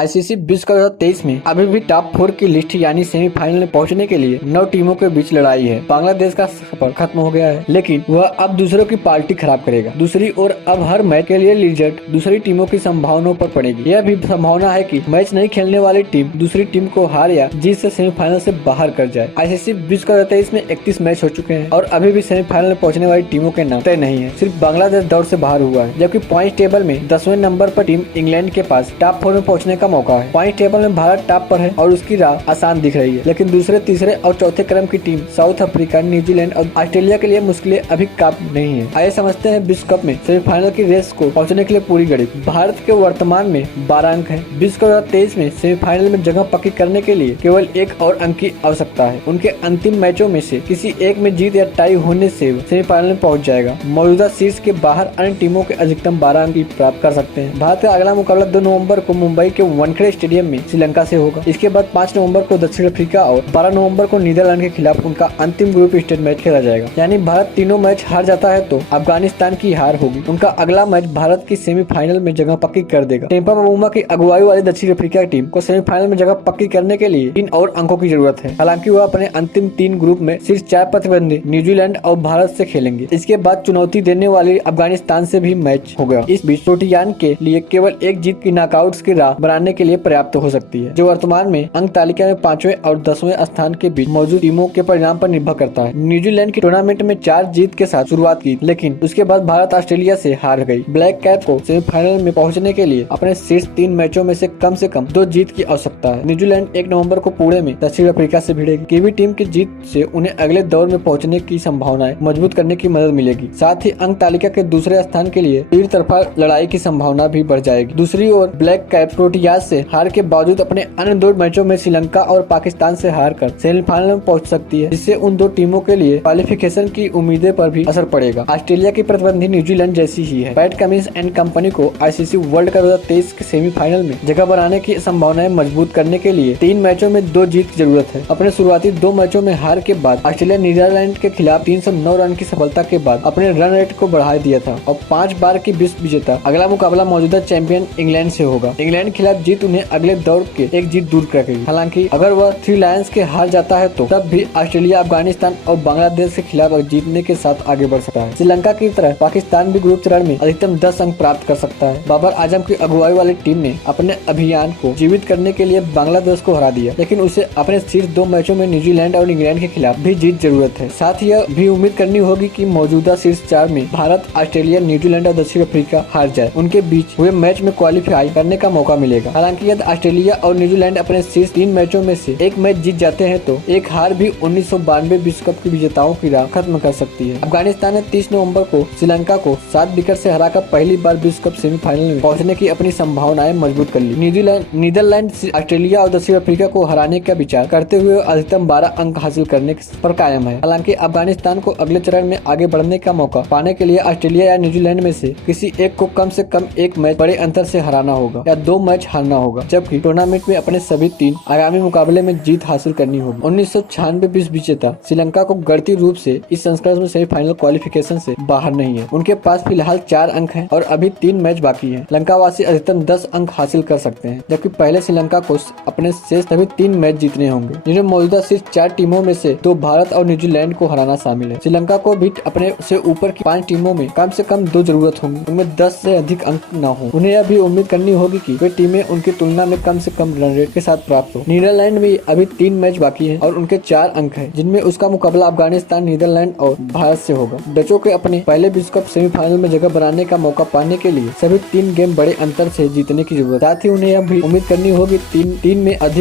ICC विश्व cup 2023 में अभी भी टॉप 4 की लिस्ट यानी सेमीफाइनल में पहुंचने के लिए 9 टीमों के बीच लड़ाई है। बांग्लादेश का सफर खत्म हो गया है, लेकिन वह अब दूसरों की पार्टी खराब करेगा। दूसरी ओर अब हर मैच के लिए रिजल्ट दूसरी टीमों की संभावनाओं पर पड़ेगी। यह भी संभावना है कि मैच नहीं खेलने वाली टीम दूसरी टीम को हार या जीत से सेमीफाइनल से बाहर कर जाए। आईसीसी विश्व कप 2023 में 31 मैच हो चुके हैं और अभी भी सेमीफाइनल में पहुंचने वाली टीमों के नाम तय नहीं है। सिर्फ बांग्लादेश दौड़ से बाहर हुआ है, जबकि पॉइंट टेबल में 10वें नंबर पर टीम इंग्लैंड के पास टॉप 4 में पहुंचने का मौका है। पॉइंट टेबल में भारत टॉप पर है और उसकी राह आसान दिख रही है, लेकिन दूसरे, तीसरे और चौथे क्रम की टीम साउथ अफ्रीका, न्यूजीलैंड और ऑस्ट्रेलिया के लिए मुश्किलें अभी कम नहीं है। आइए समझते हैं विश्व कप में सेमीफाइनल की रेस को पहुंचने के लिए पूरी गणित। भारत के वर्तमान में 12 अंक है। विश्व कप 2023 में सेमीफाइनल में जगह पक्की करने के लिए केवल एक और अंक की आवश्यकता है। उनके अंतिम मैचों में से किसी एक में जीत या टाई होने से सेमीफाइनल में पहुंच जाएगा। मौजूदा शीर्ष के बाहर अन्य टीमों के अधिकतम 12 अंक प्राप्त कर सकते हैं। भारत का अगला मुकाबला 2 नवंबर को मुंबई के वानखेड़े स्टेडियम में श्रीलंका से होगा। इसके बाद 5 नवंबर को दक्षिण अफ्रीका और 12 नवंबर को नीदरलैंड के खिलाफ उनका अंतिम ग्रुप स्टेज मैच खेला जाएगा। यानी भारत तीनों मैच हार जाता है तो अफगानिस्तान की हार होगी। उनका अगला मैच भारत की सेमीफाइनल में जगह पक्की कर देगा। टेम्पा बावुमा की अगुवाई वाली दक्षिण अफ्रीका टीम को सेमीफाइनल में जगह पक्की करने के लिए 3 और अंकों की जरूरत है। हालांकि वह अपने अंतिम 3 ग्रुप में शीर्ष 4 प्रतिद्वंदी न्यूजीलैंड और भारत से खेलेंगे। इसके बाद चुनौती देने वाली अफगानिस्तान से भी मैच होगा। इस बीच प्रोटियान के लिए केवल एक जीत की नॉकआउट्स की राह बनाने के लिए पर्याप्त हो सकती है, जो वर्तमान में अंक तालिका में 5वें और 10वें स्थान के बीच मौजूद टीमों के परिणाम पर निर्भर करता है। न्यूजीलैंड की टूर्नामेंट में 4 जीत के साथ शुरुआत की, लेकिन उसके बाद भारत ऑस्ट्रेलिया से हार गई। ब्लैक कैप को सेमीफाइनल में पहुंचने के लिए अपने शीर्ष 3 मैचों में से कम 2 जीत की आवश्यकता है। न्यूजीलैंड 1 नवंबर को पुणे में दक्षिण अफ्रीका से भिड़ेगी। कीवी टीम की जीत से उन्हें अगले दौर में पहुंचने की संभावनाएं मजबूत करने की मदद मिलेगी। साथ ही अंक तालिका के दूसरे स्थान के लिए तीर तरफा लड़ाई की संभावना भी बढ़ जाएगी। दूसरी ओर ब्लैक कैप प्रोटियाज से हार के बावजूद अपने अन्य 2 मैचों में श्रीलंका और पाकिस्तान से हार कर सेमीफाइनल में पहुंच सकती है, जिससे उन 2 टीमों के लिए क्वालिफिकेशन की उम्मीदें पर भी असर पड़ेगा। ऑस्ट्रेलिया की प्रतिद्वंदी न्यूजीलैंड जैसी ही है। पैट कमिंस एंड कंपनी को आईसीसी वर्ल्ड कप 2023 के सेमीफाइनल में जगह बनाने की संभावनाएं मजबूत करने के लिए 3 मैचों में 2 जीत की जरूरत है। अपने शुरुआती 2 मैचों में हार के बाद ऑस्ट्रेलिया नीदरलैंड के खिलाफ 309 रन की सफलता के बाद अपने रन रेट को बढ़ा दिया था और 5 बार की विश्व विजेता अगला मुकाबला मौजूदा चैंपियन इंग्लैंड से होगा। इंग्लैंड के खिलाफ जीत उन्हें अगले दौर के एक जीत दूर रखेगी। हालांकि अगर वह 3 लायंस के हार जाता है तो तब भी ऑस्ट्रेलिया, अफगानिस्तान और बांग्लादेश के खिलाफ जीतने के साथ आगे बढ़ सकता है। श्रीलंका की तरह पाकिस्तान भी ग्रुप चरण में अधिकतम 10 अंक प्राप्त कर सकता है। बाबर आजम की अगुवाई वाली टीम ने अपने अभियान को जीवित करने के लिए बांग्लादेश को हरा दिया, लेकिन उसे अपने शीर्ष 2 मैचों में न्यूजीलैंड और इंग्लैंड के खिलाफ भी जीत जरूरत है। साथ ही यह भी उम्मीद करनी होगी कि मौजूदा शीर्ष 4 में भारत, ऑस्ट्रेलिया, न्यूजीलैंड और दक्षिण अफ्रीका हार जाए, उनके बीच हुए मैच में क्वालिफाई करने का मौका मिलेगा। हालांकि यदि ऑस्ट्रेलिया और न्यूजीलैंड अपने शीर्ष 3 मैचों में से एक मैच जीत जाते हैं तो एक हार भी 1992 विश्व कप की विजेताओं की राह खत्म कर सकती है। अफगानिस्तान ने 30 नवंबर को श्रीलंका को 7 विकेट से हराकर पहली बार विश्व कप सेमीफाइनल में पहुंचने की अपनी संभावनाएं मजबूत कर ली। नीदरलैंड ऑस्ट्रेलिया और दक्षिण अफ्रीका को हराने का विचार करते हुए अधिकतम 12 अंक हासिल करने पर कायम है। हालांकि अफगानिस्तान को अगले चरण में आगे बढ़ने का मौका पाने के लिए ऑस्ट्रेलिया या न्यूजीलैंड में से किसी एक को कम से कम एक मैच बड़े अंतर से हराना होगा या 2 मैच हारना होगा, जबकि टूर्नामेंट में अपने सभी 3 आगामी मुकाबले में जीत हासिल करनी होगी। 1996 विश्व विजेता श्रीलंका को गणितीय रूप से इस संस्करण में सेमीफाइनल क्वालिफिकेशन से बाहर नहीं है। उनके पास फिलहाल 4 अंक हैं और अभी 3 मैच बाकी हैं। लंकावासी अधिकतम 10 अंक हासिल कर सकते हैं, जबकि पहले श्रीलंका को अपने शेष सभी 3 मैच जीतने होंगे, जिन्हें मौजूदा शीर्ष 4 टीमों में से 2 भारत और न्यूजीलैंड को हराना शामिल है। श्रीलंका को भी अपने से ऊपर की 5 टीमों में कम से कम 2 जरूरत होंगी, उनमें 10 से अधिक अंक न हो। उन्हें यह भी उम्मीद करनी होगी कि वे टीमें उनकी तुलना में कम से कम रन रेट के साथ प्राप्त हो। नीदरलैंड में अभी 3 मैच बाकी है और उनके 4 अंक है, जिनमें उसका मुकाबला अफगानिस्तान, नीदरलैंड और भारत से होगा। डचों के अपने पहले विश्व कप सेमीफाइनल में जगह बनाने का मौका पाने के लिए सभी 3 गेम बड़े अंतर से जीतने की जरूरत। साथ ही उन्हें यह भी उम्मीद करनी होगी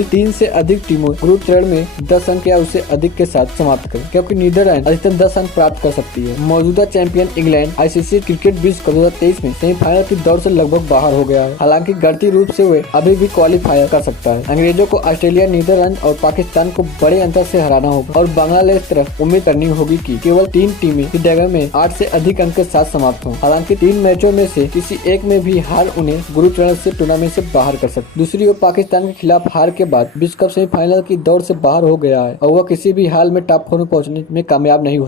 3 से अधिक टीमों ग्रुप चरण में 10 अंक या उससे अधिक के साथ समाप्त करें, क्योंकि नीदरलैंड अधिकतम 10 अंक प्राप्त कर सकती है। मौजूदा चैंपियन इंग्लैंड आईसीसी क्रिकेट विश्व कप 2023 में सेमीफाइनल की दौड़ से लगभग बाहर हो गया है। हालांकि गणितीय रूप से वे अभी भी क्वालिफाई कर सकता है। अंग्रेजों को ऑस्ट्रेलिया, नीदरलैंड और पाकिस्तान को बड़े अंतर से हराना होगा और बांग्लादेश तरफ उम्मीद करनी होगी कि केवल 3 टीमें की जगह में 8 से अधिक अंक के साथ समाप्त हों। हालांकि 3 मैचों में से किसी एक में भी हार उन्हें ग्रुप चरण से टूर्नामेंट से बाहर कर सकती। दूसरी ओर पाकिस्तान के खिलाफ हार के बाद विश्व कप सेमीफाइनल की दौड़ से बाहर हो गया है और वह किसी भी हाल में टॉप 4 में पहुंचने में कामयाब नहीं हो सकता।